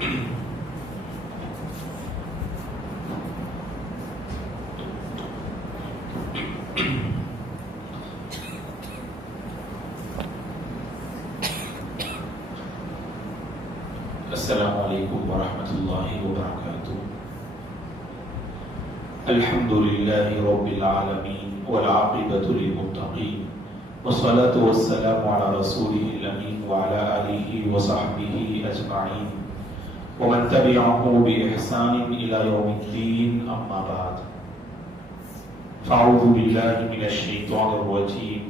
السلام علیکم ورحمۃ اللہ وبرکاتہ۔ الحمد للہ رب العالمین والعاقبۃ للمتقین والصلاة والسلام علی رسولہ الامین وعلی آلہ وصحبہ اجمعین ومن تبعہ بإحسان الی یوم الدین، اما بعد فاعوذ باللہ من الشیطان الرجیم۔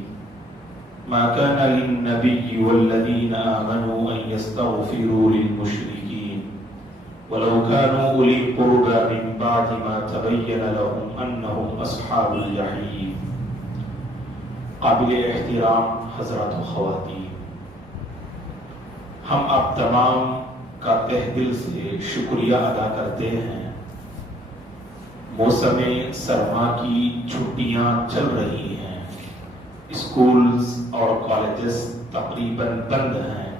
ما كان للنبي والذين آمنوا أن يستغفروا للمشركين ولو كانوا أولي قربى من بعد ما تبين لهم أنهم أصحاب الجحيم۔ قابل احترام حضرات و خواتین، ہم آپ تمام کا تہ دل سے شکریہ ادا کرتے ہیں۔ موسم سرما کی چھٹیاں چل رہی ہیں، اسکولز اور کالجز تقریباً بند ہیں۔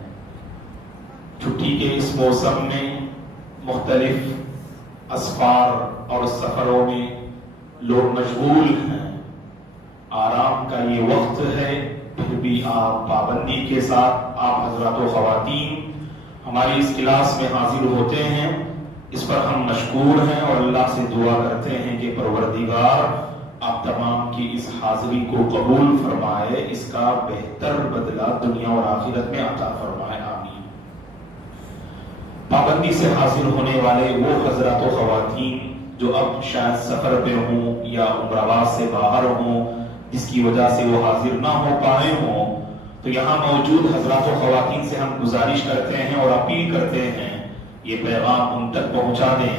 چھٹی کے اس موسم میں مختلف اسفار اور سفروں میں لوگ مشغول ہیں۔ آرام کا یہ وقت ہے، پھر بھی آپ پابندی کے ساتھ آپ حضرات و خواتین ہماری اس کلاس میں حاضر ہوتے ہیں، اس پر ہم مشکور ہیں اور اللہ سے دعا کرتے ہیں کہ پروردگار آپ تمام کی اس حاضری کو قبول فرمائے، اس کا بہتر بدلہ دنیا اور آخرت میں عطا فرمائے، آمین۔ پابندی سے حاضر ہونے والے وہ حضرات و خواتین جو اب شاید سفر پہ ہوں یا عمرہ سے باہر ہوں، جس کی وجہ سے وہ حاضر نہ ہو پائے ہوں، تو یہاں موجود حضرات و خواتین سے ہم گزارش کرتے ہیں اور اپیل کرتے ہیں یہ پیغام ان تک پہنچا دیں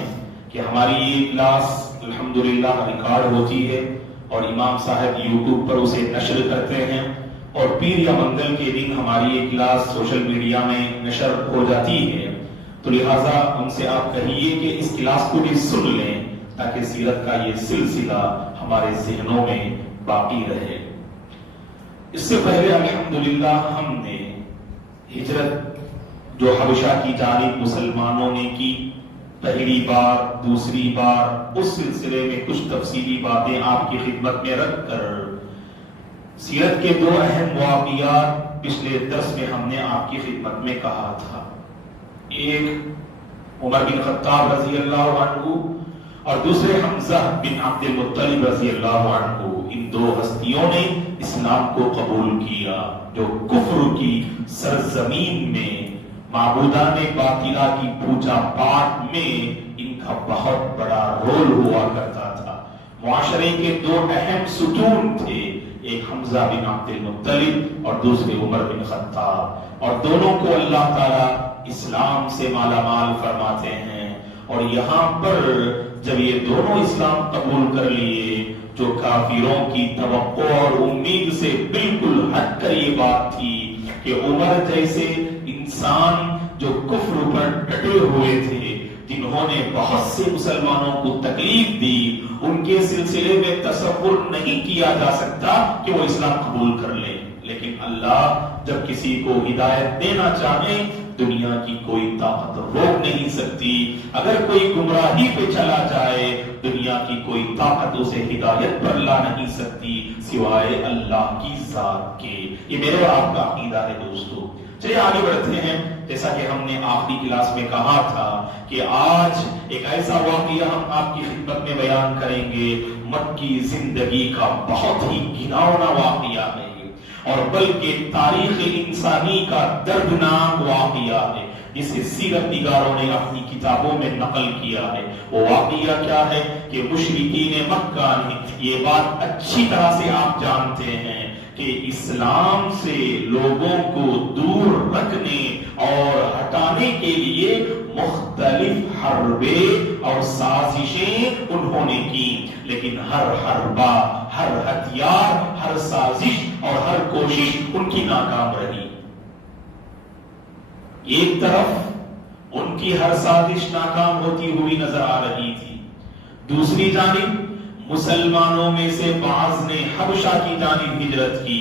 کہ ہماری یہ کلاس الحمدللہ ریکارڈ ہوتی ہے اور امام صاحب یوٹیوب پر اسے نشر کرتے ہیں، اور پیر یا منگل کے دن ہماری یہ کلاس سوشل میڈیا میں نشر ہو جاتی ہے۔ تو لہٰذا ان سے آپ کہیے کہ اس کلاس کو بھی سن لیں تاکہ سیرت کا یہ سلسلہ ہمارے ذہنوں میں باقی رہے۔ اس سے پہلے الحمدللہ ہم نے ہجرت جو حبشہ کی جانب مسلمانوں نے کی، پہلی بار دوسری بار، اس سلسلے میں کچھ تفصیلی باتیں آپ کی خدمت میں رکھ کر سیرت کے دو اہم واقعات پچھلے درس میں ہم نے آپ کی خدمت میں کہا تھا۔ ایک عمر بن خطاب رضی اللہ عنہ اور دوسرے حمزہ بن عبد المطلب رضی اللہ عنہ، ان دو ہستیوں نے اسلام کو قبول کیا جو کفر کی سرزمین میں معبودان باطلہ کی پوجا پاٹ میں ان کا بہت بڑا رول ہوا کرتا تھا۔ معاشرے کے دو اہم ستون تھے، ایک حمزہ بن عبد المطلب اور دوسرے عمر بن خطاب، اور دونوں کو اللہ تعالیٰ اسلام سے مالا مال فرماتے ہیں۔ اور یہاں پر جب یہ دونوں اسلام قبول کر لیے، جو کافروں کی توقع اور امید سے بالکل ہٹ کر یہ بات تھی کہ عمر جیسے انسان جو کفر پر ڈٹے ہوئے تھے، جنہوں نے بہت سے مسلمانوں کو تکلیف دی، ان کے سلسلے میں تصور نہیں کیا جا سکتا کہ وہ اسلام قبول کر لیں۔ لیکن اللہ جب کسی کو ہدایت دینا چاہے، دنیا کی کوئی طاقت روک نہیں سکتی۔ اگر کوئی گمراہی پہ چلا جائے، دنیا کی کوئی طاقت اسے ہدایت پر لا نہیں سکتی سوائے اللہ کی ذات کے۔ یہ میرے اور آپ کا عقیدہ ہے دوستو۔ چلیے آگے بڑھتے ہیں۔ جیسا کہ ہم نے آخری کلاس میں کہا تھا کہ آج ایک ایسا واقعہ ہم آپ کی خدمت میں بیان کریں گے، مکی زندگی کا بہت ہی گھناؤنا واقعہ ہے، اور بلکہ تاریخ انسانی کا دردناک واقعہ ہے، جسے سیرت نگاروں نے اپنی کتابوں میں نقل کیا ہے۔ وہ واقعہ کیا ہے کہ مشرکین مکہ نے، یہ بات اچھی طرح سے آپ جانتے ہیں کہ اسلام سے لوگوں کو دور رکھنے اور ہٹانے کے لیے مختلف حربیں اور سازشیں انہوں نے کی، لیکن ہر حربہ، ہر ہتھیار، ہر سازش اور ہر کوشش ان کی ناکام رہی۔ ایک طرف ان کی ہر سازش ناکام ہوتی ہوئی نظر آ رہی تھی، دوسری جانب مسلمانوں میں سے بعض نے حبشہ کی جانب ہجرت کی۔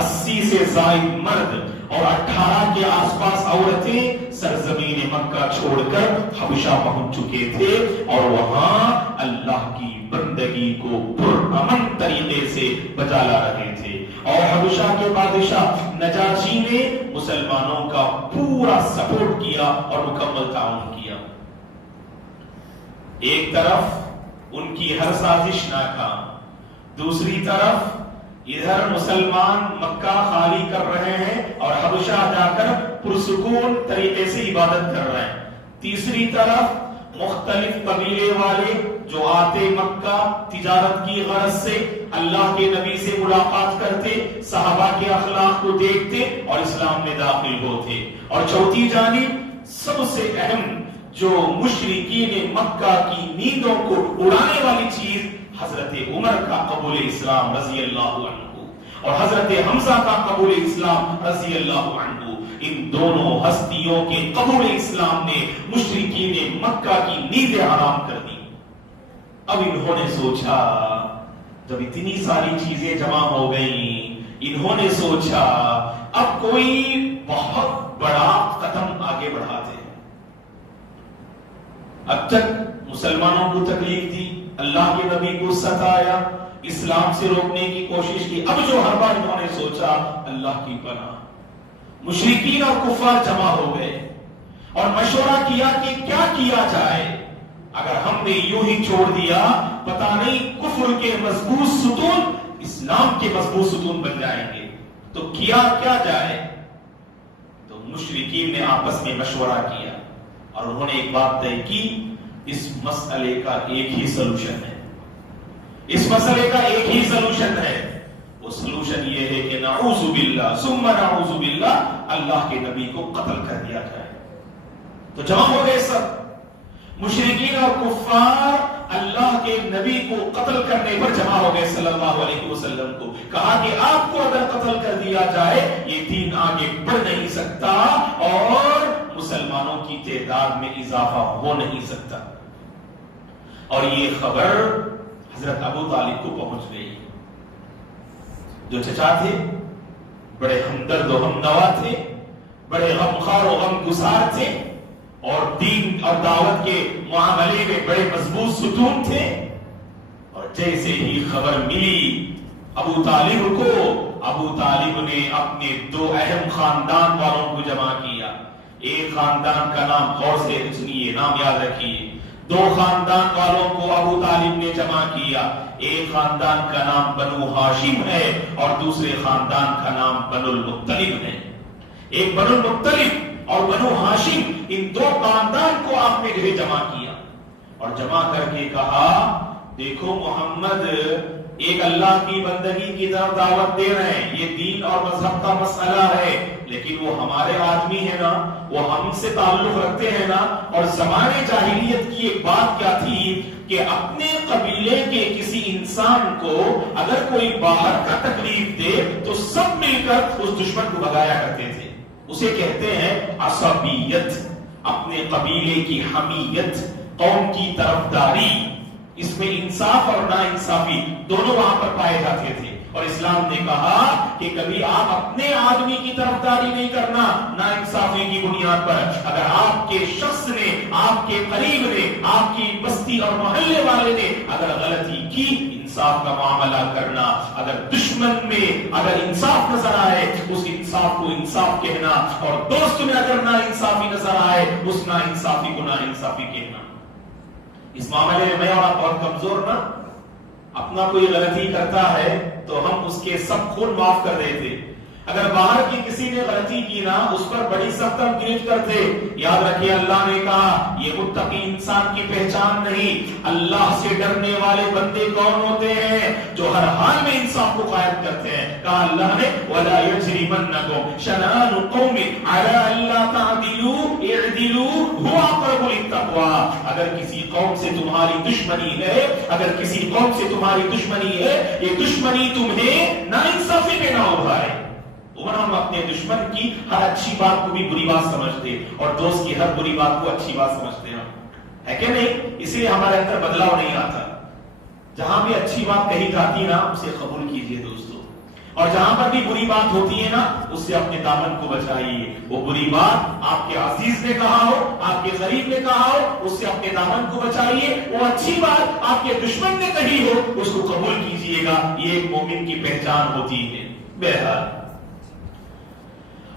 80 سے زائد مرد اور 18 کے آس پاس عورتیں سرزمین مکہ چھوڑ کر حبشہ پہنچ چکے تھے اور وہاں اللہ کی بندگی کو پرامن طریقے سے بجا لا رہے تھے. اور حبشہ کے بادشاہ نجاشی نے مسلمانوں کا پورا سپورٹ کیا اور مکمل تعاون کیا. ایک طرف ان کی ہر سازش ناکام، دوسری طرف ادھر مسلمان مکہ خالی کر رہے ہیں اور حبشہ جا کر پرسکون طریقے سے عبادت کر رہے ہیں، تیسری طرف مختلف قبیلے والے جو آتے مکہ تجارت کی غرض سے اللہ کے نبی سے ملاقات کرتے، صحابہ کے اخلاق کو دیکھتے اور اسلام میں داخل ہوتے. اور چوتھی جانب سب سے اہم جو مشرکین مکہ کی نیندوں کو اڑانے والی چیز حضرت عمر کا قبول اسلام رضی اللہ عنہ اور حضرت حمزہ کا قبول اسلام رضی اللہ عنہ، ان دونوں ہستیوں کے قبول اسلام نے مشرکین مکہ کی نیندیں حرام کر دی. اب انہوں نے سوچا، جب اتنی ساری چیزیں جمع ہو گئیں، انہوں نے سوچا اب کوئی بہت بڑا قدم آگے بڑھاتے ہیں. اب تک مسلمانوں کو تکلیف دی، اللہ کے نبی کو ستایا، اسلام سے روکنے کی کوشش کی. اب جو ہر بار انہوں نے سوچا اللہ کی پناہ، مشرکین اور کفار جمع ہو گئے اور مشورہ کیا کہ کیا کیا جائے. اگر ہم نے یوں ہی چھوڑ دیا پتہ نہیں کفر کے مضبوط ستون اسلام کے مضبوط ستون بن جائیں گے، تو کیا کیا جائے. تو مشرکین نے آپس میں مشورہ کیا اور انہوں نے ایک بات طے کی، اس مسئلے کا ایک ہی سلوشن ہے، اس مسئلے کا ایک ہی سلوشن ہے. وہ سلوشن یہ ہے کہ نعوذ باللہ ثم نعوذ باللہ اللہ کے نبی کو قتل کر دیا جائے. تو جمع ہو گئے سب مشرکین اور کفار، اللہ کے نبی کو قتل کرنے پر جمع ہو گئے صلی اللہ علیہ وسلم کو. کہا کہ آپ کو اگر قتل کر دیا جائے یہ دین آگے بڑھ نہیں سکتا اور مسلمانوں کی تعداد میں اضافہ ہو نہیں سکتا. اور یہ خبر حضرت ابو طالب کو پہنچ گئی، جو چچا تھے، بڑے ہمدرد و ہمنوا تھے، بڑے غمخوار و غمگسار تھے اور دین اور دعوت کے معاملے میں بڑے مضبوط ستون تھے. اور جیسے ہی خبر ملی ابو طالب کو، ابو طالب نے اپنے دو اہم خاندان والوں کو جمع کیا. ایک خاندان کا نام غور سے سنیے، نام یاد رکھیے، دو خاندان والوں کو ابو طالب نے جمع کیا. ایک خاندان کا نام بنو ہاشم ہے اور دوسرے خاندان کا نام بنو المطلب ہے. ایک بنو المطلب اور بنو ہاشم، ان دو خاندان کو آپ نے گھر جمع کیا اور جمع کر کے کہا دیکھو محمد ایک اللہ کی بندگی کی طرف دعوت دے رہے ہیں، یہ دین اور مذہب کا مسئلہ ہے، لیکن وہ ہمارے آدمی ہے نا، وہ ہم سے تعلق رکھتے ہیں نا. اور زمانے جاہلیت کی ایک بات کیا تھی کہ اپنے قبیلے کے کسی انسان کو اگر کوئی باہر کا تکلیف دے تو سب مل کر اس دشمن کو بھگایا کرتے تھے. اسے کہتے ہیں عصبیت، اپنے قبیلے کی حمیت، قوم کی طرفداری. اس میں انصاف اور نا انصافی دونوں وہاں پر پائے جاتے تھے. اور اسلام نے کہا کہ کبھی آپ اپنے آدمی کی طرفداری نہیں کرنا نا انصافی کی بنیاد پر. اگر آپ کے شخص نے، آپ کے قریب نے، آپ کی بستی اور محلے والے نے اگر غلطی کی، انصاف کا معاملہ کرنا. اگر دشمن میں اگر انصاف نظر آئے اس انصاف کو انصاف کہنا، اور دوست میں اگر نا انصافی نظر آئے اس نا انصافی کو نا انصافی کہنا. اس معاملے میں اور آپ بہت کمزور نا. اپنا کوئی غلطی کرتا ہے تو ہم اس کے سب خون معاف کر دیتے. اگر باہر کی کسی نے غلطی کی نا اس پر بڑی سخت گرفت کرتے. یاد رکھیے اللہ نے کہا یہ متقی انسان کی پہچان نہیں. اللہ سے ڈرنے والے بندے کون ہوتے ہیں؟ جو ہر حال میں انصاف کو قائم کرتے ہیں. کہا اللہ نے وَلَا يَجْرِمَنَّكُمْ شَنَآنُ قَوْمٍ عَلَىٰ أَلَّا تَعْدِلُوا اعْدِلُوا هُوَ أَقْرَبُ لِلتَّقْوَىٰ. اگر کسی قوم سے تمہاری دشمنی ہے، اگر کسی قوم سے تمہاری دشمنی ہے، یہ دشمنی تمہیں ناانصافی پہ نہ ابھارے. ہم اپنے دشمن کی ہر اچھی بات کو بھی بری بات سمجھتے اور دوست کی ہر بری بات کو اچھی بات سمجھتے ہیں، ہے کہ نہیں؟ اس لیے ہمارے اندر بدلاؤ نہیں آتا. جہاں بھی اچھی بات کہی جاتی نا اسے قبول کیجئے دوستو. اور جہاں پر بھی بری بات ہوتی ہے نا اس سے اپنے دامن کو بچائیے. وہ بری بات آپ کے عزیز نے کہا ہو, آپ کے غریب نے کہا ہو, اس سے اپنے دامن کو بچائیے. وہ اچھی بات آپ کے دشمن نے کہی ہو اس کو قبول کیجئے گا. یہ ایک مومن کی پہچان ہوتی ہے. بہرحال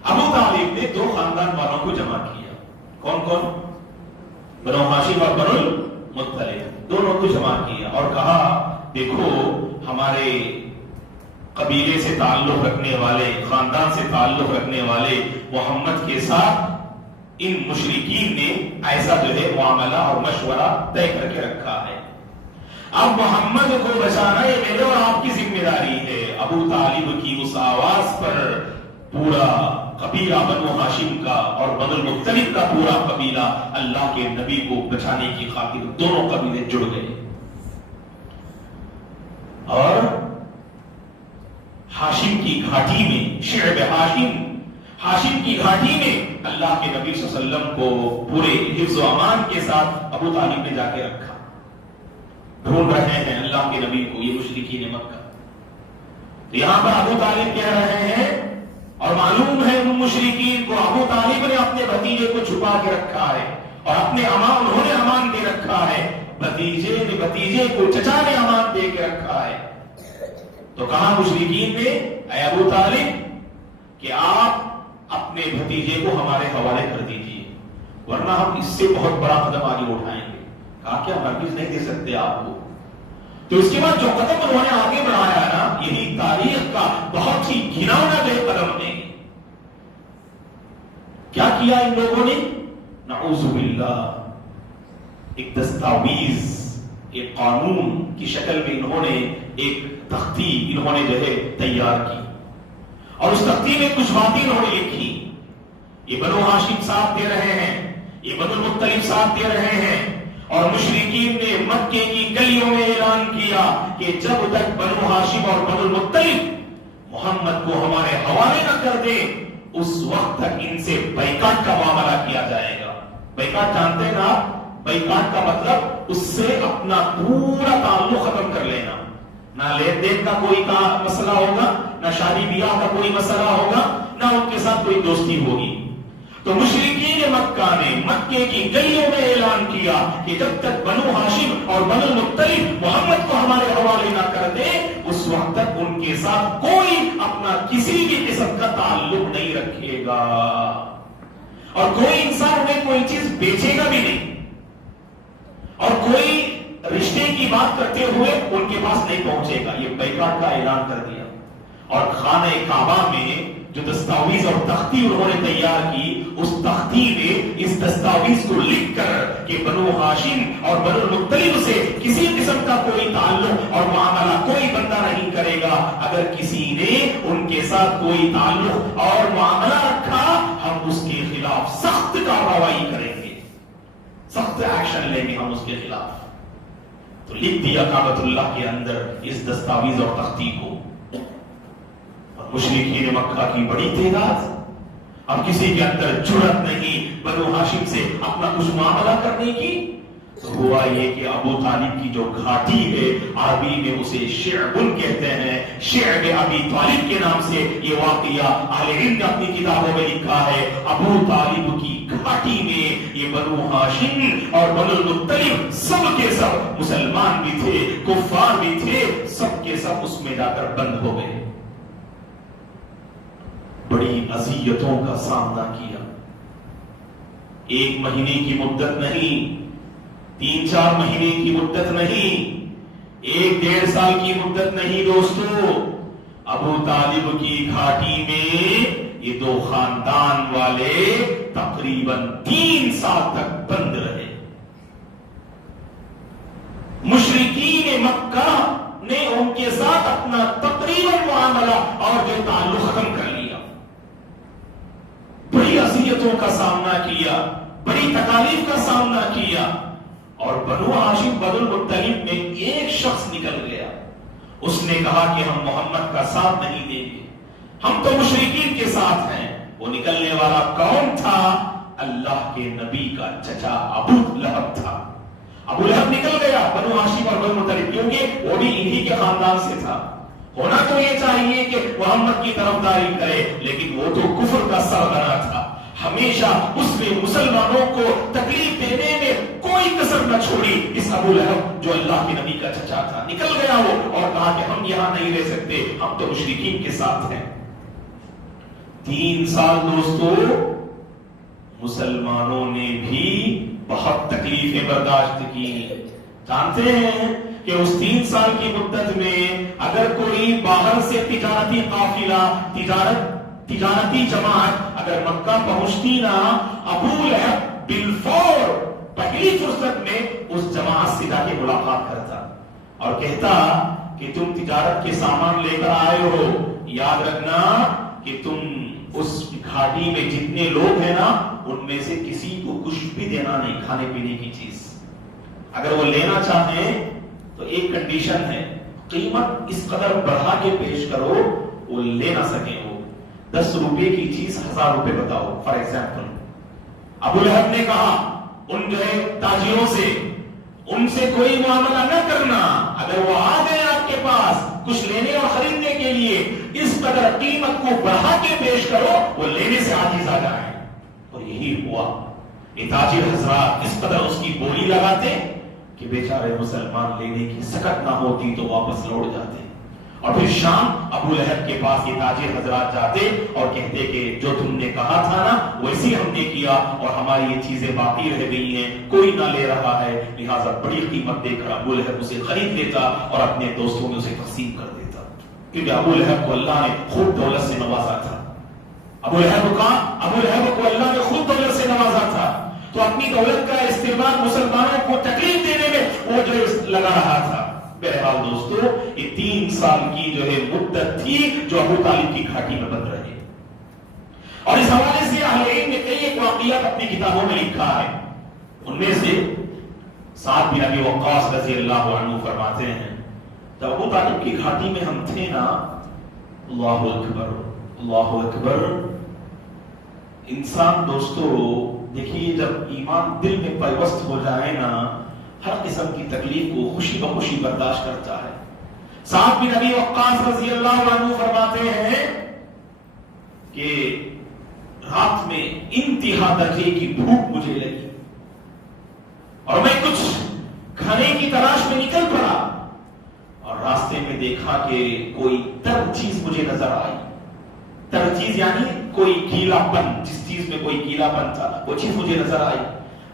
ابو طالب نے دو خاندان والوں کو جمع کیا. کون کون؟ بنو ہاشم اور بنو المطلب, دونوں کو جمع کیا اور کہا دیکھو ہمارے قبیلے سے تعلق رکھنے والے, خاندان سے تعلق رکھنے والے محمد کے ساتھ ان مشرکین نے ایسا جو ہے معاملہ اور مشورہ طے کر کے رکھا ہے. اب محمد کو بچانا یہ میرے اور آپ کی ذمہ داری ہے. ابو طالب کی اس آواز پر پورا قبیلہ بنو ہاشم کا اور بنو المطلب کا پورا قبیلہ اللہ کے نبی کو بچانے کی خاطر دونوں قبیلے جڑ گئے. اور ہاشم کی گھاٹی میں, شعب ہاشم کی گھاٹی میں اللہ کے نبی صلی اللہ علیہ وسلم کو پورے حفظ و امان کے ساتھ ابو طالب نے جا کے رکھا. ڈھونڈ رہے ہیں اللہ کے نبی کو یہ مشرکین مکہ. یہاں پر ابو طالب کہہ رہے ہیں اور معلوم ہے ان مشرکین کو ابو طالب نے اپنے بھتیجے کو چھپا کے رکھا ہے اور اپنے انہوں نے امان دے رکھا ہے. بھتیجے کو چچا نے امان دے کے رکھا ہے. تو کہا مشرکین نے اے ابو طالب کہ آپ اپنے بھتیجے کو ہمارے حوالے کر دیجئے ورنہ ہم اس سے بہت بڑا قدم آگے اٹھائیں گے. کہا کیا ہرگز نہیں دے سکتے آپ کو. تو اس کے بعد جو قدم انہوں نے آگے بڑھایا نا یہی تاریخ کا بہت ہی گھناؤنا جو قدم ہے. کیا کیا ان لوگوں نے؟ نعوذ باللہ, ایک دستاویز, ایک قانون کی شکل میں انہوں نے ایک تختی انہوں نے جو ہے تیار کی اور اس تختی میں کچھ باتیں انہوں نے لکھی. یہ بنو ہاشم ساتھ دے رہے ہیں, یہ بنو المطلب ساتھ دے رہے ہیں اور مشرکین نے مکے کی گلیوں میں اعلان کیا کہ جب تک بنو ہاشم اور بنو المطلب محمد کو ہمارے حوالے نہ کر دے اس وقت تک ان سے بائیکاٹ کا معاملہ کیا جائے گا. بائیکاٹ جانتے ہیں نا؟ بائیکاٹ کا مطلب اس سے اپنا پورا تعلق ختم کر لینا. نہ لین دین کا کوئی مسئلہ ہوگا, نہ شادی بیاہ کا کوئی مسئلہ ہوگا, نہ ان کے ساتھ کوئی دوستی ہوگی. تو مشرکین مکہ نے مکے کی گلیوں میں اعلان کیا کہ جب تک بنو ہاشم اور بنو المطلب محمد کو ہمارے حوالے نہ کر دے اس وقت تک ان کے ساتھ کوئی اپنا کسی بھی قسم کا تعلق نہیں رکھے گا اور کوئی انسان انہیں کوئی چیز بیچے گا بھی نہیں اور کوئی رشتے کی بات کرتے ہوئے ان کے پاس نہیں پہنچے گا. یہ بیکاٹ کا اعلان کر دیا. اور خانہ کعبہ میں جو دستاویز اور تختی انہوں نے تیار کی اس تختی میں اس دستاویز کو لکھ کر کہ بنو ہاشم اور بنو المطلب سے کسی قسم کا کوئی تعلق اور معاملہ کوئی بندہ نہیں کرے گا. اگر کسی نے ان کے ساتھ کوئی تعلق اور معاملہ رکھا ہم اس کے خلاف سخت کارروائی کریں گے, سخت ایکشن لیں گے ہم اس کے خلاف. تو لکھ دیا کعبۃ اللہ کے اندر اس دستاویز اور تختی کو. مشرکین مکہ کی بڑی تعداد, اب کسی کے اندر جرأت نہیں بنو ہاشم سے اپنا کچھ معاملہ کرنے کی. تو ہوا یہ کہ ابو طالب کی جو گھاٹی ہے عربی میں اسے شعبن کہتے ہیں, شعب ابی طالب کے نام سے یہ واقعہ اہل علم نے اپنی کتابوں میں لکھا ہے. ابو طالب کی گھاٹی میں یہ بنو ہاشم اور بنو المطلب سب کے سب مسلمان بھی تھے, کفار بھی تھے, سب کے سب اس میں جا کر بند ہو گئے. بڑی اذیتوں کا سامنا کیا. 1 مہینے کی مدت نہیں, 3-4 مہینے کی مدت نہیں, 1-1.5 سال کی مدت نہیں دوستو. ابو طالب کی گھاٹی میں یہ 2 خاندان والے تقریباً 3 سال تک بند رہے. مشرکین مکہ نے ان کے ساتھ اپنا تقریباً معاملہ اور جو تعلق ختم کر لیا. بڑی اذیتوں کا سامنا کیا, بڑی تکالیف کا سامنا کیا. اور بنو ہاشم بنو المطلب میں ایک شخص نکل گیا, اس نے کہا کہ ہم محمد کا ساتھ نہیں دیں گے, ہم تو مشرکین کے ساتھ ہیں. وہ نکلنے والا کون تھا؟ اللہ کے نبی کا چچا ابو لہب تھا. ابو لہب نکل گیا بنو ہاشم اور بنو المطلب, کیونکہ وہ بھی انہی کے خاندان سے تھا. ہونا تو یہ چاہیے کہ محمد کی طرفداری کرے، لیکن وہ تو کفر کا سرغنہ تھا، ہمیشہ اس نے مسلمانوں کو تکلیف دینے میں کوئی کسر نہ چھوڑی۔ اس ابو لہب جو اللہ کے نبی کا چچا تھا، نکل گیا وہ اور کہا کہ ہم یہاں نہیں رہ سکتے، ہم تو مشرکین کے ساتھ ہیں۔ 3 سال دوستو مسلمانوں نے بھی بہت تکلیفیں برداشت کی۔ جانتے ہیں کہ اس 3 سال کی مدت میں اگر کوئی باہر سے تجارتی قافلہ، تجارتی جماعت اگر مکہ پہنچتی نا، ابو لہب بالفور پہلی فرصت میں اس جماعت سے جا کے ملاقات کرتا اور کہتا کہ تم تجارت کے سامان لے کر آئے ہو، یاد رکھنا کہ تم اس گھاٹی میں جتنے لوگ ہیں نا ان میں سے کسی کو کچھ بھی دینا نہیں، کھانے پینے کی چیز۔ اگر وہ لینا چاہیں تو ایک کنڈیشن ہے، قیمت اس قدر بڑھا کے پیش کرو وہ لے نہ سکیں۔ وہ 10 روپے کی چیز 1000 روپے بتاؤ فار ایگزامپل۔ ابو لہب نے کہا ان جو ہے تاجروں سے، ان سے کوئی معاملہ نہ کرنا، اگر وہ آ گئے آپ کے پاس کچھ لینے اور خریدنے کے لیے، اس قدر قیمت کو بڑھا کے پیش کرو وہ لینے سے عاجز آ جائیں۔ اور یہی ہوا، یہ تاجر حضرات اس قدر اس کی بولی لگاتے کہ بیچارے مسلمان لینے کی سکت نہ ہوتی تو واپس لوٹ جاتے۔ اور پھر شام ابو لہب کے پاس یہ تاجر حضرات جاتے اور کہتے کہ جو تم نے کہا تھا نا ویسے ہم نے کیا اور ہماری یہ چیزیں باقی رہ گئی ہیں، کوئی نہ لے رہا ہے، لہٰذا بڑی قیمت دے کر ابو لہب اسے خرید لیتا اور اپنے دوستوں میں اسے تقسیم کر دیتا، کیونکہ ابو لہب کو اللہ نے خوب دولت سے نوازا تھا۔ ابو لہب کو اللہ نے خوب دولت سے نوازا تھا، تو اپنی دولت کا استعمال مسلمانوں کو تکلیف دینے میں وہ جو لگا رہا تھا۔ بہرحال دوستو یہ 3 سال کی جو ہے مدت تھی جو ابو طالب کی گھاٹی میں بند رہے، اور اس حوالے سے اہل علم نے کئی ایک واقعات اپنی کتابوں میں لکھا ہے۔ ان میں سے سعد بن ابی وقاص رضی اللہ عنہ فرماتے ہیں جب ابو طالب کی گھاٹی میں ہم تھے نا، اللہ اکبر اللہ اکبر، انسان دوستو دیکھیے جب ایمان دل میں پیوست ہو جائے نا، ہر قسم کی تکلیف کو خوشی بخوشی برداشت کرتا ہے۔ سعد بن ابی وقاص رضی اللہ عنہ فرماتے ہیں کہ رات میں انتہا درجے کی بھوک مجھے لگی اور میں کچھ کھانے کی تلاش میں نکل پڑا اور راستے میں دیکھا کہ کوئی تر چیز مجھے نظر آئی۔ تر چیز یعنی کوئی گیلا پن، جس چیز میں کوئی گیلا پن تھا وہ چیز مجھے نظر آئی۔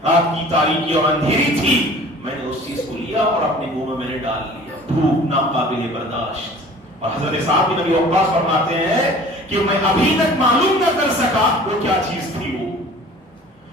رات کی تاریکی اور اندھیری تھی، میں نے اس چیز کو لیا اور اپنے منہ میں نے ڈال لیا، بھوک ناقابل برداشت۔ اور حضرت سعد بن ابی وقاص فرماتے ہیں کہ میں ابھی تک معلوم نہ کر سکا وہ کیا چیز تھی وہ۔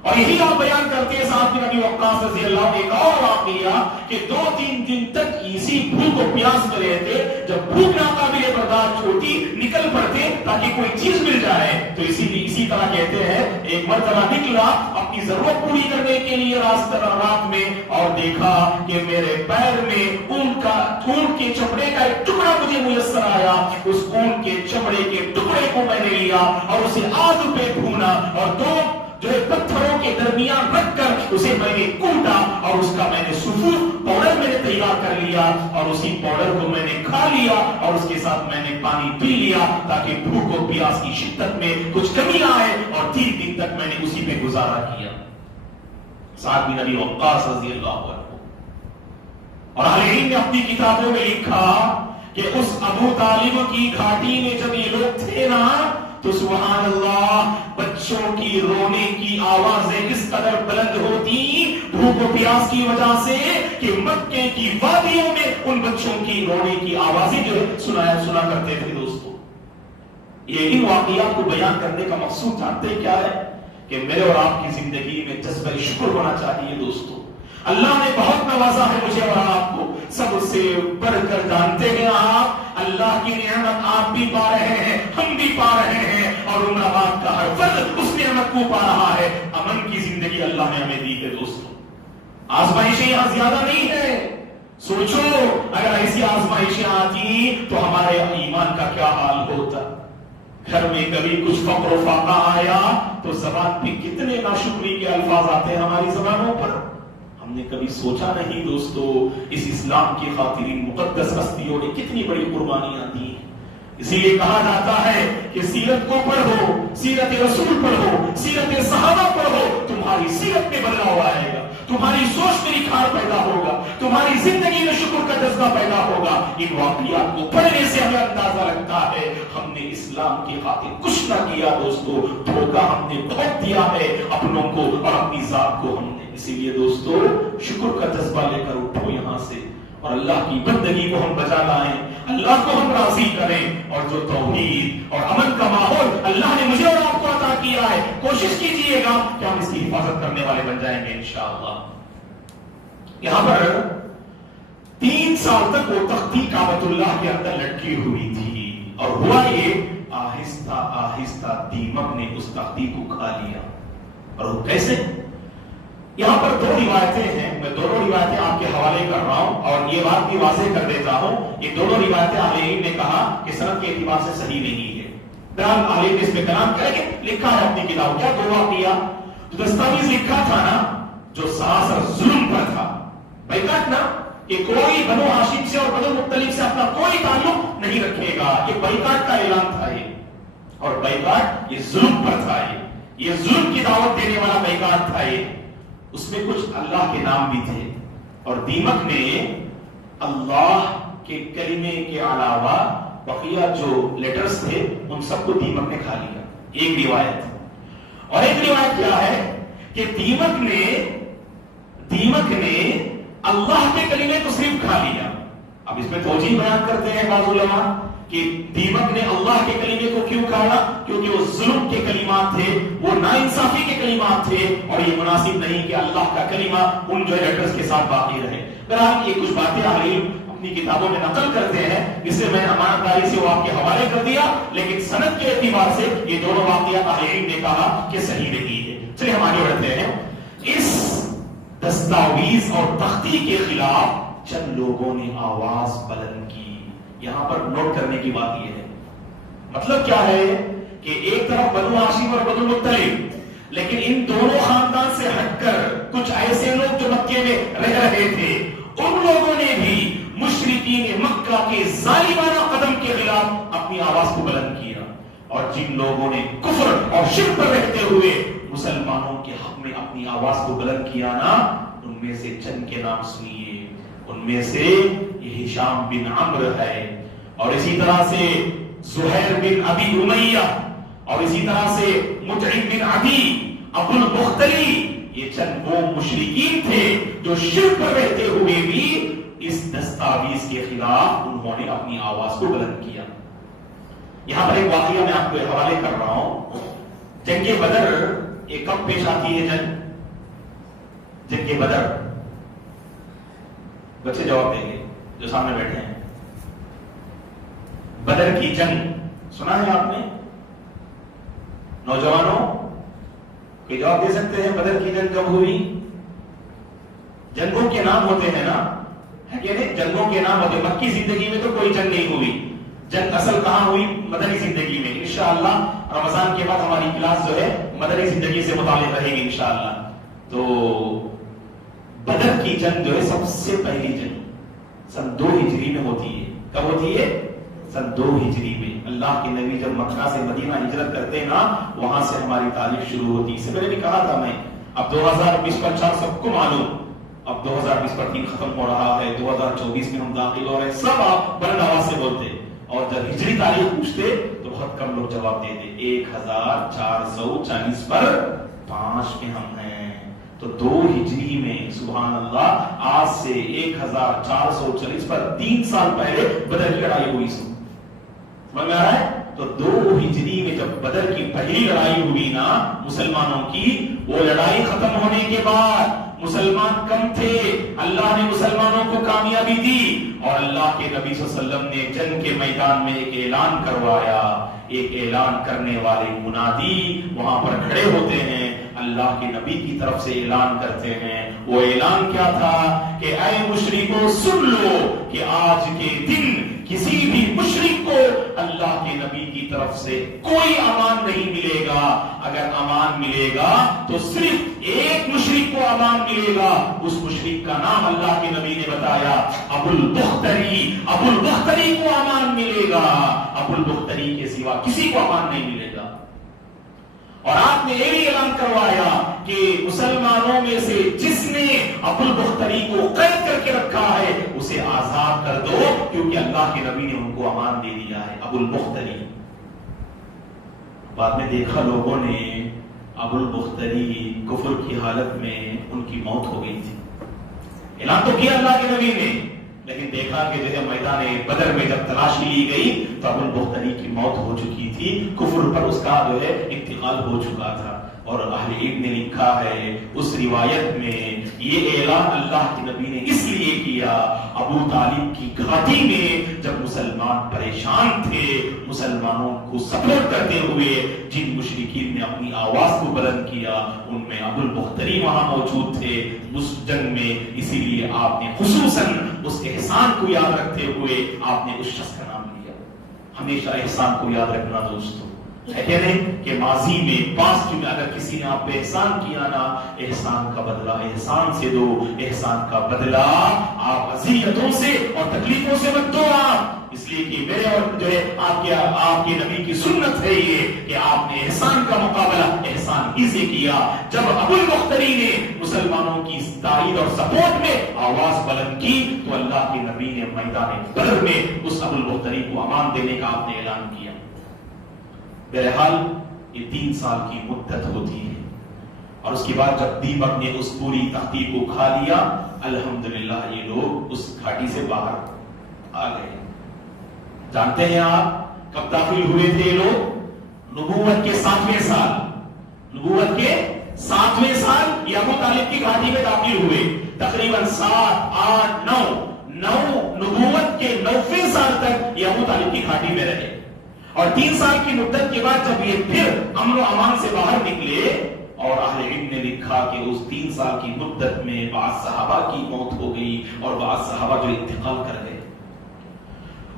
اور یہی آپ بیان کرتے ہیں سعد بن ابی وقاص رضی اللہ عنہ ایک اور واقعہ کہ 2-3 دن تک اسی بھوک و پیاس میں رہتے، جب بھوک ناقابل برداشت ہوتی نکل پڑتے تاکہ کوئی چیز مل جائے۔ تو اسی طرح کہتے ہیں ایک مرتبہ نکلا اپنی ضرورت پوری کرنے کے لیے رات میں اور دیکھا کہ میرے پیر میں اونٹ کے چمڑے کا ایک ٹکڑا مجھے میسر آیا، اس اونٹ کے چمڑے کے ٹکڑے کو میں نے لیا اور اسے آگ پہ بھونا اور 2 جو ہے پتھروں کے درمیان رکھ کر اسے میں نے کوٹا اور اس کا میں نے صفوف پاؤڈر میں نے تیار کر لیا اور اسی پاؤڈر کو میں نے کھا لیا اور اس کے ساتھ میں نے پانی پی لیا تاکہ بھوک و پیاس کی شدت میں کچھ کمی آئے، اور 3 دن تک میں نے اسی پہ گزارا کیا۔ سعد بن ابی وقاص رضی اللہ عنہ، اور اہل علم نے اپنی کتابوں میں لکھا کہ اس ابو طالب کی گھاٹی میں جب یہ لوگ تھے نا تو سبحان اللہ بچوں کی رونے کی آوازیں کس قدر بلند ہوتی بھوک و پیاس کی وجہ سے کہ مکے کی وادیوں میں ان بچوں کی رونے کی آوازیں جو سنا کرتے تھے۔ دوستو یہ ان واقعات کو بیان کرنے کا مقصود جانتے کیا ہے کہ میرے اور آپ کی زندگی میں جذبہ شکر ہونا چاہیے۔ دوستو اللہ نے بہت نوازا ہے مجھے اور آپ کو، سب سے بڑھ کر جانتے ہیں آپ اللہ کی نعمت آپ بھی پا رہے ہیں، ہم بھی پا رہے ہیں، اور عمر آباد کا ہر فرد اس نعمت کو پا رہا ہے۔ امن کی زندگی اللہ نے ہمیں دی ہے۔ دوستو آزمائشیں یہاں زیادہ نہیں ہے، سوچو اگر ایسی آزمائشیں آتی تو ہمارے ایمان کا کیا حال ہوتا۔ گھر میں کبھی کچھ فقر و فاقہ آیا تو زبان پہ کتنے ناشکری کے الفاظ آتے ہیں ہماری زبانوں پر، ہم نے کبھی سوچا نہیں۔ دوستو اس اسلام کی خاطر ان مقدس ہستیوں نے کتنی بڑی قربانیاں دی ہیں۔ اسی لیے کہا جاتا ہے کہ سیرت کو پڑھو، سیرت رسول پڑھو، سیرت صحابہ پڑھو، تمہاری سیرت میں بدلاؤ آئے گا، تمہاری سوچ میں نکھار پیدا ہوگا، تمہاری زندگی میں شکر کا جذبہ پیدا ہوگا۔ ان واقعات کو پڑھنے سے ہمیں اندازہ لگتا ہے ہم نے اسلام کی خاطر کچھ نہ کیا دوستو، دھوکہ ہم نے بہت دیا ہے اپنوں کو اور اپنی ذات کو ہم نے۔ اسی لیے دوستو شکر کا جذبہ لے کر اٹھو یہاں سے، اور اللہ کی بندگی کو ہم بچا لائیں، اللہ کو ہم راضی کریں، اور جو توحید اور امن کا ماحول اللہ نے مجھے اور آپ کو عطا کیا ہے، کوشش کیجئے گا کہ ہم اس کی حفاظت کرنے والے بن جائیں گے انشاءاللہ۔ یہاں پر 3 سال تک وہ تختی کعبۃ اللہ کے اندر لٹکی ہوئی تھی، اور ہوا یہ آہستہ آہستہ دیمک نے اس تختی کو کھا لیا۔ اور وہ کیسے؟ یہاں پر 2 روایتیں ہیں، میں دونوں روایتیں آپ کے حوالے کر رہا ہوں، اور یہ بات بھی واضح کر دیتا ہوں یہ دونوں روایتیں اہل علم نے کہا کہ سند کے اعتبار سے صحیح نہیں ہے۔ بہرحال اہل علم اس میں کلام کریں گے، لکھا ہے اپنی کتاب کیا 2 واقعہ جو دستاویز لکھا تھا نا، جو سراسر ظلم پر تھا، بائیکاٹ نا، کہ کوئی بنو ہاشم سے اور بنو مطلب سے اپنا کوئی تعلق نہیں رکھے گا، یہ بائیکاٹ کا اعلان تھا یہ، اور بائیکاٹ یہ ظلم پر تھا، یہ ظلم کی دعوت دینے والا بائیکاٹ تھا یہ۔ اس میں کچھ اللہ کے نام بھی تھے، اور دیمک نے اللہ کے کلمے کے علاوہ بقیہ جو لیٹرز تھے ان سب کو دیمک نے کھا لیا، ایک روایت۔ اور ایک روایت کیا ہے کہ دیمک نے اللہ کے کلمے کو صرف کھا لیا۔ اب اس میں توجیہ بیان کرتے ہیں بعض علماء کہ دیمک نے اللہ کے کلمے کو کیوں کھایا، کیونکہ وہ ظلم کے کلمات تھے، وہ ناانصافی کے کلمات تھے، اور یہ مناسب نہیں کہ اللہ کا کلمہ ان جو لیٹرز کے ساتھ باقی رہے۔ بہرحال یہ کچھ باتیں اہل اپنی کتابوں میں نقل کرتے ہیں، جسے میں امانت داری سے وہ آپ کے حوالے کر دیا، لیکن سند کے اعتبار سے یہ دونوں واقعات اہل نے کہا کہ صحیح نہیں ہے۔ چلیے ہم آگے بڑھتے ہیں۔ اس دستاویز اور تختی کے خلاف چند لوگوں نے آواز بلند کی۔ یہاں پر نوٹ کرنے کی بات یہ ہے، مطلب کیا ہے کہ ایک طرف بنو ہاشم اور بنو مطلب، لیکن ان دونوں خاندان سے ہٹ کر کچھ ایسے لوگ جو مکے میں رہ رہے تھے، ان لوگوں نے بھی مشرکین مکہ کے ظالمانہ قدم کے خلاف اپنی آواز کو بلند کیا، اور جن لوگوں نے کفر اور شرک پر رہتے ہوئے مسلمانوں کے حق میں اپنی آواز کو بلند کیا نا، ان میں سے چند کے نام سنیے۔ ان میں سے یہ ہشام بن عمرو ہے، اور اسی طرح سے زہیر بن ابی امیہ، اور اسی طرح سے مطعم بن عدی، ابو المختلی، یہ چند وہ مشرکین تھے جو شرک پر رہتے ہوئے بھی اس دستاویز کے خلاف انہوں نے اپنی آواز کو بلند کیا۔ یہاں پر ایک واقعہ میں آپ کو حوالے کر رہا ہوں۔ جنگ بدر یہ کب پیش آتی ہے؟ جنگ بدر، بچے جواب دیں گے جو سامنے بیٹھے ہیں۔ بدر کی جنگ سنا ہے آپ نے؟ نوجوانوں کوئی جواب دے سکتے ہیں بدر کی جنگ کب ہوئی؟ جنگوں کے نام ہوتے ہیں نا، ہے کہ نہیں؟ جنگوں کے نام ہوتے ہیں۔ مکی زندگی میں تو کوئی جنگ نہیں ہوئی، جنگ اصل کہاں ہوئی؟ مدنی زندگی میں۔ انشاءاللہ رمضان کے بعد ہماری کلاس جو ہے مدنی زندگی سے متعلق رہے گی انشاءاللہ۔ تو بدر کی جنگ جو ہے سب سے پہلی جنگ سن 2 ہجری میں ہوتی ہے۔ کب ہوتی ہے؟ سن 2 ہجری میں۔ اللہ کے نبی جب مکہ سے مدینہ ہجرت کرتے ہیں نا، وہاں سے ہماری تاریخ شروع ہوتی ہے۔ اس سے میں نے بھی کہا تھا میں، اب 2020 پر 4 سب کو معلوم، اب 2020 پر 3 ختم ہو رہا ہے، 2024 میں ہم داخل ہو رہے ہیں، سب آپ بلند آواز سے بولتے، اور جب ہجری تاریخ پوچھتے تو بہت کم لوگ جواب دیتے۔ 1440 پر 5 میں ہم ہیں، تو 2 ہجری میں سبحان اللہ آج سے 1440 پر 3 سال پہلے بدر کی لڑائی ہوئی۔ سمجھ میں آ رہا ہے؟ تو 2 ہجری میں جب بدر کی پہلی لڑائی ہوئی نا مسلمانوں کی، وہ لڑائی ختم ہونے کے بعد مسلمان کم تھے، اللہ نے مسلمانوں کو کامیابی دی، اور اللہ کے نبی صلی اللہ علیہ وسلم نے جنگ کے میدان میں ایک اعلان کروایا۔ ایک اعلان کرنے والے منادی وہاں پر کھڑے ہوتے ہیں، اللہ کے نبی کی طرف سے اعلان کرتے ہیں۔ وہ اعلان کیا تھا کہ اے مشرکو سن لو کہ آج کے دن کسی بھی مشرک کو اللہ کے نبی کی طرف سے کوئی امان نہیں ملے گا۔ اگر امان ملے گا تو صرف ایک مشرک کو امان ملے گا، اس مشرک کا نام اللہ کے نبی نے بتایا ابو البختری، ابو البختری کو امان ملے گا، ابو البختری کے سوا کسی کو امان نہیں ملے گا۔ اور آپ نے یہ بھی اعلان کروایا کہ مسلمانوں میں سے جس نے ابو البختری کو قید کر کے رکھا ہے اسے آزاد کر دو، کیونکہ اللہ کے نبی نے ان کو امان دے دیا ہے۔ ابو البختری، بعد میں دیکھا لوگوں نے ابو البختری کفر کی حالت میں ان کی موت ہو گئی تھی، اعلان تو کیا اللہ کے نبی نے، لیکن دیکھا کہ جو ہے میدان بدر میں جب تلاشی لی گئی تو ابو البختری کی موت ہو چکی تھی، کفر پر اس کا جو ہے انتقال ہو چکا تھا۔ اور اہل علم نے لکھا ہے اس روایت میں یہ اعلان اللہ کے نبی نے اس لیے کیا، ابو طالب کی گھاٹی میں جب مسلمان پریشان تھے، مسلمانوں کو سپورٹ کرتے ہوئے جن مشرکین نے اپنی آواز کو بلند کیا ان میں ابو البختری وہاں موجود تھے اس جنگ میں، اسی لیے آپ نے خصوصاً اس احسان کو یاد رکھتے ہوئے آپ نے اس شخص کا نام لیا۔ ہمیشہ احسان کو یاد رکھنا دوستو، ہے کہ نہیں کہ ماضی میں پاسٹ میں اگر کسی نے آپ پہ احسان کیا نا، احسان کا بدلہ احسان سے دو، احسان کا بدلہ آپ اذیتوں سے اور تکلیفوں سے مت دو آپ، اس لیے کہ میرے اور جو ہے آپ کے نبی کی سنت ہے یہ کہ آپ نے احسان کا مقابلہ احسان ہی سے کیا۔ جب ابو البختری نے مسلمانوں کی تائید اور سپورٹ میں آواز بلند کی تو اللہ کے نبی نے میدان بدر میں اس ابو البختری کو امان دینے کا آپ نے اعلان کیا۔ بہرحال یہ 3 سال کی مدت ہوتی ہے، اور اس کے بعد جب دیمک نے اس پوری تختی کو کھا لیا، الحمدللہ یہ لوگ اس گھاٹی سے باہر آ گئے۔ جانتے ہیں آپ کب داخل ہوئے تھے یہ لوگ؟ نبوت کے 7ویں سال، نبوت کے 7ویں سال یہ ابو طالب کی گھاٹی میں داخل ہوئے، تقریباً 7 8 9 نبوت کے 9ویں سال تک یہ ابو طالب کی گھاٹی میں رہے، اور 3 سال کی مدت کے بعد جب یہ پھر امن و امان سے باہر نکلے، اور اہل علم نے لکھا کہ اس 3 سال کی مدت میں بعض صحابہ کی موت ہو گئی اور بعض صحابہ جو انتقال کر گئے،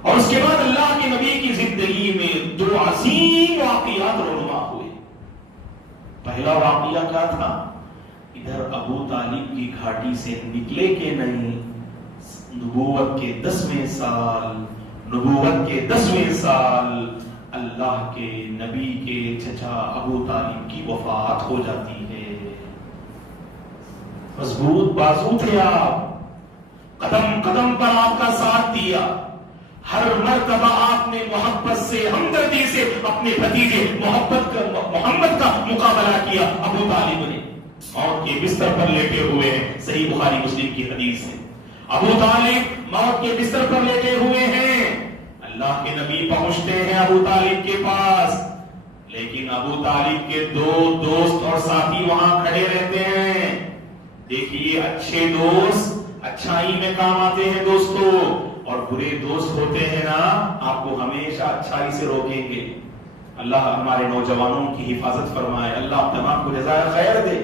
اور اس کے بعد اللہ کے نبی کی زندگی میں 2 عظیم واقعات رونما ہوئے۔ پہلا واقعہ کیا تھا؟ ادھر ابو طالب کی گھاٹی سے نکلے کہ نہیں، نبوت کے 10ویں سال، نبوت کے 10ویں سال اللہ کے نبی کے چچا ابو طالب کی وفات ہو جاتی ہے۔ مضبوط بازو تھے آپ، قدم قدم پر آپ کا ساتھ دیا، ہر مرتبہ آپ نے محبت سے، ہمدردی سے اپنے بھتیجے محمد کا مقابلہ کیا۔ ابو طالب نے موت کے بستر پر لیٹے ہوئے ہیں، صحیح بخاری مسلم کی حدیث ہے، ابو طالب موت کے بستر پر لیٹے ہوئے ہیں، اللہ کے نبی پہنچتے ہیں ابو طالب کے پاس، لیکن ابو طالب کے 2 دوست اور ساتھی وہاں کھڑے رہتے ہیں۔ دیکھیے اچھے دوست اچھائی میں کام آتے ہیں دوستو، اور برے دوست ہوتے ہیں نا آپ کو ہمیشہ اچھائی سے روکیں گے۔ اللہ ہمارے نوجوانوں کی حفاظت فرمائے، اللہ تمام کو جزائے خیر دے۔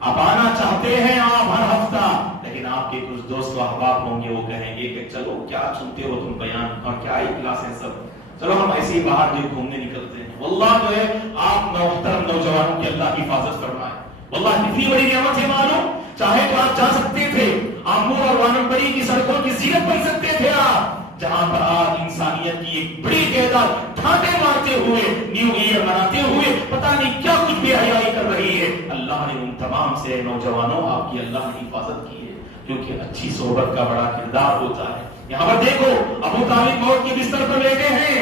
آپ آنا چاہتے ہیں آپ ہر ہفتہ، لیکن آپ کے کچھ دوست و احباب ہوں گے وہ کہیں گے کہ چلو کیا سنتے ہو تم بیان، اور کیا ہی کلاس ہے سب، چلو ہم ایسے ہی باہر جو گھومنے نکلتے ہیں۔ واللہ جو ہے آپ محترم نوجوانوں کی اللہ کی حفاظت فرمائے، واللہ کتنی بڑی نعمت ہے معلوم، چاہے تو آپ جا سکتے تھے آمور اور وانمبڑی کی سڑکوں کی زینت بن سکتے تھے آپ، جہاں پر آپ انسانیت کی ایک بڑی تعداد ٹھاٹے مارتے ہوئے نیو ایئر مناتے ہوئے پتہ نہیں کیا کچھ بے حیائی کر رہی ہے۔ اللہ نے ان تمام سے نوجوانوں آپ کی اللہ نے حفاظت کی ہے، کیونکہ اچھی صحبت کا بڑا کردار ہوتا ہے۔ یہاں پر دیکھو ابو طالب موت کے بستر پر لیٹے ہیں،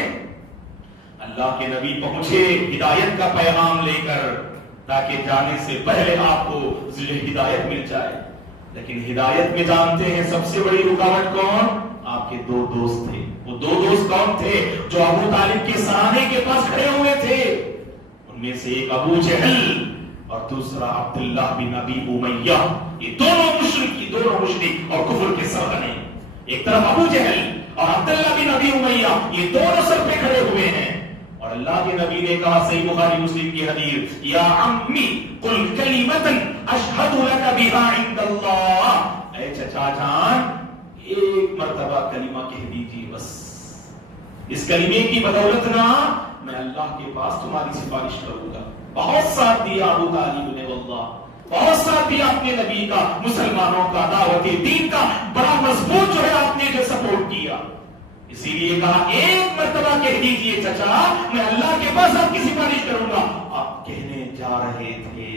اللہ کے نبی پہنچے ہدایت کا پیغام لے کر تاکہ جانے سے پہلے آپ کو ہدایت مل جائے، لیکن ہدایت میں جانتے ہیں سب سے بڑی رکاوٹ کون؟ آپ کے 2 دوست تھے۔ وہ 2 دوست کون تھے جو ابو طالب کے سرانے کے پاس کھڑے ہوئے تھے؟ ان میں سے ایک ابو جہل اور دوسرا عبداللہ بن ابی امیہ، یہ دونوں مشرک اور کفر کے سرغنے، ایک طرف ابو جہل اور عبداللہ بن ابی امیہ، یہ دونوں سر پہ کھڑے ہوئے ہیں، اور اللہ کے نبی نے کہا صحیح بخاری مسلم کی حدیث، یا عمی قل کلمۃ اشہد لک بہا عند اللہ، اے چچا جان ایک مرتبہ کلمہ کہہ دیجیے بس، اس کلمے کی بدولت نہ میں اللہ کے پاس تمہاری سفارش کروں گا۔ بہت ساتھ دیا ابو طالب نے، واللہ بہت ساتھ دیا اپنے نبی کا، مسلمانوں کا، دعوت دین کا بڑا مضبوط جو ہے آپ نے جو سپورٹ کیا. اسی لیے کہا ایک مرتبہ کہہ دیجئے چچا میں اللہ کے پاس آپ کی سفارش کروں گا. آپ کہنے جا رہے تھے،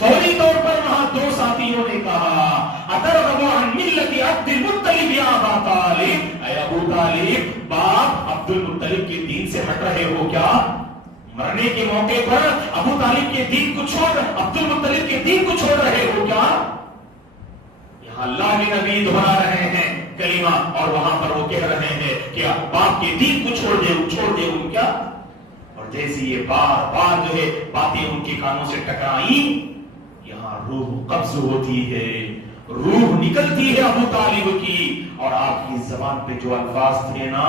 فوری طور پر وہاں دو ساتھیوں نے کہا اترغب عن ملت عبد المطلب یا ابا طالب، اے ابو طالب باپ عبد المطلب کے دین سے ہٹ رہے ہو کیا؟ مرنے کے موقع پر ابو طالب کے دین کو چھوڑ، عبد المطلب کے دین کو چھوڑ رہے ہو کیا؟ یہاں اللہ کے نبی دہرا رہے ہیں کلمہ اور وہاں پر وہ کہہ رہے ہیں کہ باپ کے دین کو چھوڑ دے کیا؟ اور جیسے یہ بار بار جو ہے باتیں ان کے کانوں سے ٹکرائیں، یہاں روح قبض ہوتی ہے، روح نکلتی ہے ابو طالب کی، اور آپ کی زبان پہ جو الفاظ تھے نا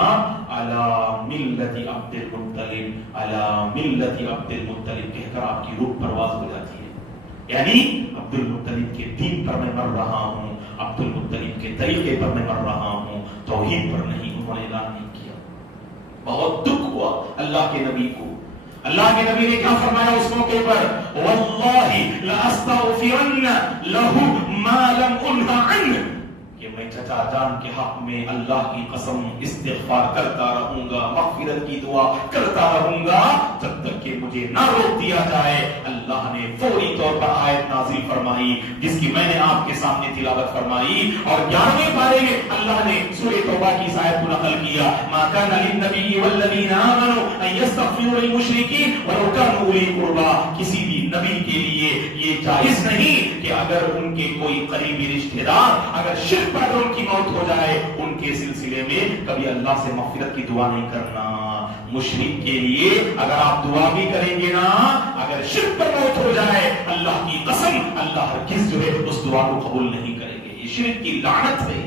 علی ملت عبد المطلب، علی ملت عبد المطلب کہہ کر آپ کی روح پرواز ہو جاتی ہے. یعنی عبد المطلب کے دین پر میں مر رہا ہوں، عبد المطلب کے طریقے پر میں مر رہا ہوں، توحید پر نہیں. انہوں نے اعلان نہیں کیا. بہت دکھ ہوا اللہ کے نبی کو. اللہ کے نبی نے کیا فرمایا اس موقع پر؟ واللہ لاستغفرن له ما لم انہ عنہ، کہ میں چچا جان کے حق میں اللہ کی قسم استغفار کرتا رہوں گا، مغفرت کی دعا کرتا رہوں گا جب تک کہ مجھے نہ روک دیا جائے. اللہ نے فوری طور پر آیت نازل فرمائی جس کی میں نے آپ کے سامنے تلاوت فرمائی، اور 11ویں پارے میں اللہ نے سورہ توبہ کی آیت کو نقل کیا. ما كان للنبي والذين آمنوا ان يستغفروا للمشركين ولو كانوا اولي قربى، کسی بھی نبی کے لیے یہ جائز نہیں کہ اگر ان کے کوئی قریبی رشتہ دار اگر شرک پر ان کی موت ہو جائے ان کے سلسلے میں کبھی اللہ سے مغفرت کی دعا نہیں کرنا. مشرک کے لیے اگر آپ دعا بھی کریں گے نا، اگر شرک پر موت ہو جائے اللہ کی قسم اللہ ہرگز جو ہے اس دعا کو قبول نہیں کریں گے. یہ شرک کی لعنت ہے.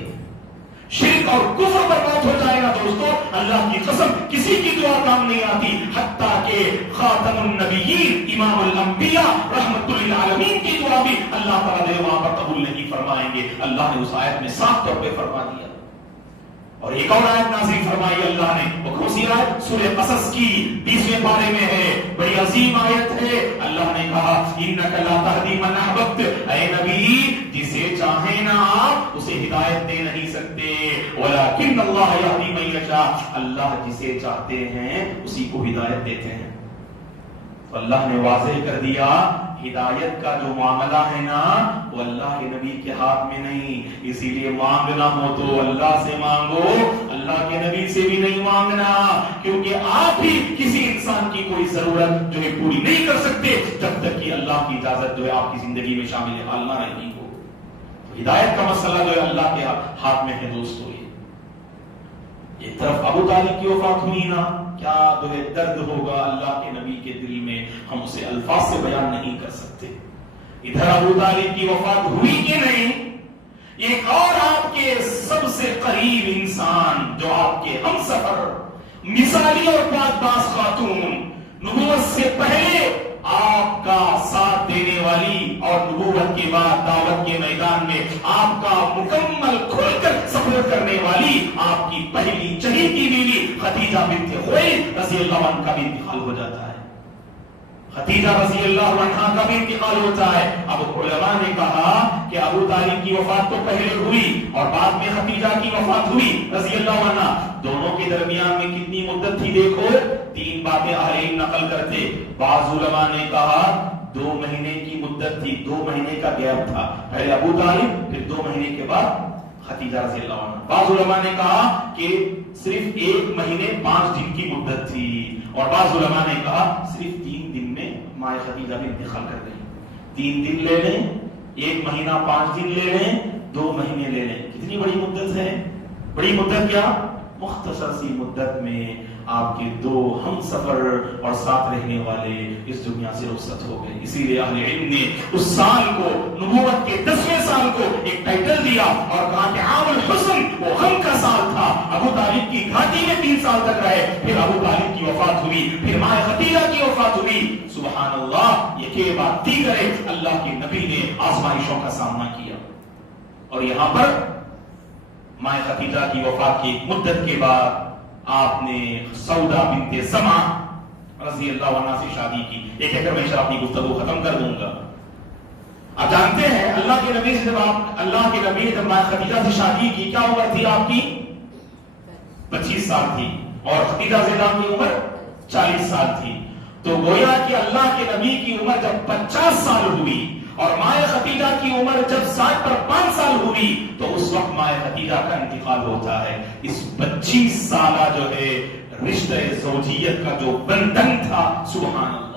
شرک اور کفر پر موت ہو جائے گا دوستو، اللہ کی قسم کسی کی دعا کام نہیں آتی. حتیٰ کہ خاتم النبیین امام الانبیاء رحمت للعالمین کی دعا بھی اللہ تعالیٰ وہاں پر قبول نہیں فرمائیں گے. اللہ نے اس آیت میں صاف طور پہ فرما دیا. اور ایک اور آیت نازل فرمائی اللہ نے، وہ کون سی آیت؟ سورہ قصص کی 20ویں پارے میں ہے، بڑی عظیم آیت ہے. اللہ نے کہا انک لا تہدی من احببت، اے نبی جسے چاہیں نا آپ اسے ہدایت دے نہیں سکتے، ولکن اللہ یہدی من یشاء، اللہ جسے چاہتے ہیں اسی کو ہدایت دیتے ہیں. تو اللہ نے واضح کر دیا ہدایت کا جو معاملہ ہے نا وہ اللہ کے نبی کے ہاتھ میں نہیں. اسی لیے مانگنا ہو تو اللہ سے مانگو، اللہ کے نبی سے بھی نہیں مانگنا، کیونکہ آپ بھی کسی انسان کی کوئی ضرورت جو ہے پوری نہیں کر سکتے جب تک کہ اللہ کی اجازت جو ہے آپ کی زندگی میں شامل حال نہ رہی ہو. ہدایت کا مسئلہ جو ہے اللہ کے ہاتھ میں ہے دوستو. ایک طرف ابو طالب کی وفات ہوئی نا، کیا جو ہے درد ہوگا اللہ کے نبی کے دل میں، ہم اسے الفاظ سے بیان نہیں کر سکتے. ادھر ابو طالب کی وفات ہوئی کہ نہیں، ایک اور آپ کے سب سے قریب انسان جو آپ کے ہم سفر، مثالی اور پاک باز خاتون، نبوت سے پہلے آپ کا ساتھ دینے والی اور نبوت کے بعد دعوت کے میدان میں آپ کا مکمل کھل کر سفر کرنے والی آپ کی پہلی چہیتی بیوی خدیجہ بنت خویلد رضی اللہ عنہ کا بھی انتقال ہو جاتا ہے. خدیجہ رضی اللہ عنہ کا بھی انتقال ہوتا ہے. اب علماء نے کہا کہ ابو طالب کی وفات تو پہلے ہوئی اور بعد میں خدیجہ کی وفات ہوئی رضی اللہ عنہ. دونوں کے درمیان میں کتنی مدت تھی دیکھو، 3 باتیں اہل علم نقل کرتے. بعض علماء نے کہا 2 مہینے کی مدت تھی، 2 مہینے کا گیپ تھا، پہلے ابو طالب پھر 2 مہینے کے بعد خدیجہ رضی اللہ عنہ. بعض علماء نے کہا کہ صرف 1 مہینے 5 دن کی مدت تھی، اور بعض علماء نے کہا صرف 3 دن میں ماں خدیجہ بھی انتقال کر گئی. 3 دن لے لیں، 1 مہینہ 5 دن لے لیں، 2 مہینے لے لیں. کتنی بڑی مدت ہے؟ بڑی مدت کیا؟ مختصر سی مدت میں آپ کے 2 ہم سفر اور ساتھ رہنے والے اس دنیا سے رخصت ہو گئے. اسی لیے اہل علم نے اس سال کو، نبوت کے 10ویں سال کو ایک ٹائٹل دیا اور کہا کہ عام الحزن، وہ غم کا سال تھا. ابو طالب کی گھاٹی میں 3 سال تک رہے، پھر ابو طالب کی وفات ہوئی، پھر ماں خدیجہ کی وفات ہوئی. سبحان اللہ، یہ کہ بات دیگر ہے، اللہ کے نبی نے آزمائشوں کا سامنا کیا. اور یہاں پر ماں خدیجہ کی وفات کی مدت کے بعد آپ نے سودا بنت زمع رضی اللہ عنہ سے شادی کی. ایک ایک میں اپنی گفتگو ختم کر دوں گا. آپ جانتے ہیں اللہ کے نبی سے جب خدیجہ سے شادی کی، کیا عمر تھی آپ کی؟ 25 سال تھی، اور خدیجہ زیدہ کی عمر 40 سال تھی. تو گویا کہ اللہ کے نبی کی عمر جب 50 سال ہوئی اور مائے خدیجہ کی عمر جب 60 پر 5 سال ہوئی تو اس وقت مائے خدیجہ کا انتقال ہوتا ہے. اس 25 سالہ جو ہے رشتہ زوجیت کا جو بندھن تھا، سبحان اللہ،